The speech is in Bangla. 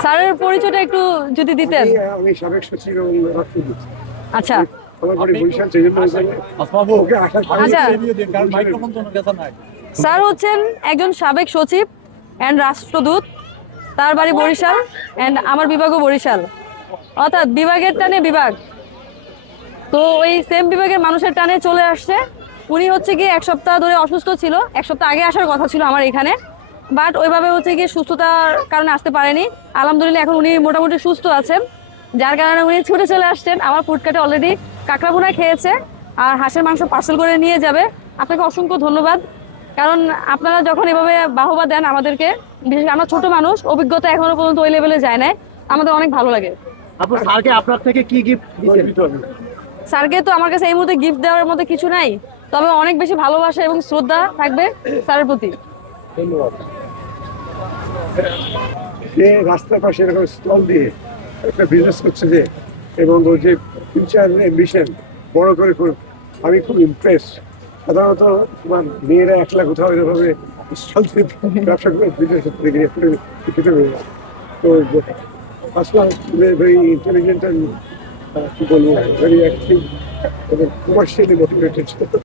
স্যারের পরিচয়টা একটু যদি দিতেন। আমি- সাবেক সচিব এবং আচ্ছা। আচ্ছা। নাই। স্যার হচ্ছেন একজন সাবেক সচিব অ্যান্ড রাষ্ট্রদূত। তার বাড়ি বরিশাল অ্যান্ড আমার বিভাগও বরিশাল। অর্থাৎ বিভাগের টানে বিভাগ। তো ওই সেম বিভাগের মানুষের টানে চলে আসছে। উনি হচ্ছে গিয়ে এক সপ্তাহ ধরে অসুস্থ ছিল। এক সপ্তাহ আগে আসার কথা ছিল আমার এখানে। বাট ওইভাবে হচ্ছে গিয়ে সুস্থতার কারণে আসতে পারেনি। আলহামদুলিল্লাহ এখন উনি মোটামুটি সুস্থ আছেন। যার কারণে উনি ছুটে চলে আসছেন। আমার ফুডকার্টে অলরেডি কাঁকড়া ভুনা খেয়েছে আর হাঁসের মাংস পার্সেল করে নিয়ে যাবে। আপনাকে অসংখ্য ধন্যবাদ। কারণ আপনারা যখন এভাবে বাহবা দেন আমাদেরকে বিশেষ করে আমরা ছোট মানুষ অভিজ্ঞতা এখনও পর্যন্ত ওই লেভেলে যায় নাই। আমাদের অনেক ভালো লাগে। স্যারকে আপনার থেকে কি গিফট স্যারকে তো আমার কাছে এই মুহূর্তে গিফট দেওয়ার মতো কিছু নাই। তবে অনেক বেশি ভালোবাসা এবং শ্রদ্ধা থাকবে স্যারের প্রতি। ধন্যবাদ। সে রাস্তার পাশে এরকম স্টল দিয়ে একটা বিজনেস করছে যে, এবং ও যে ফিউচার অ্যাম্বিশন বড় করে আমি খুব ইমপ্রেস সাধারণত তোমার মেয়েরা একলা কোথাও এরকমভাবে স্টল দিয়ে ব্যবসা করে বিজনেস করতে তো আসলাম ভেরি ইন্টেলিজেন্ট অ্যান্ড কি বলব ভেরি অ্যাক্টিভ কমার্শিয়ালি মোটিভেটেড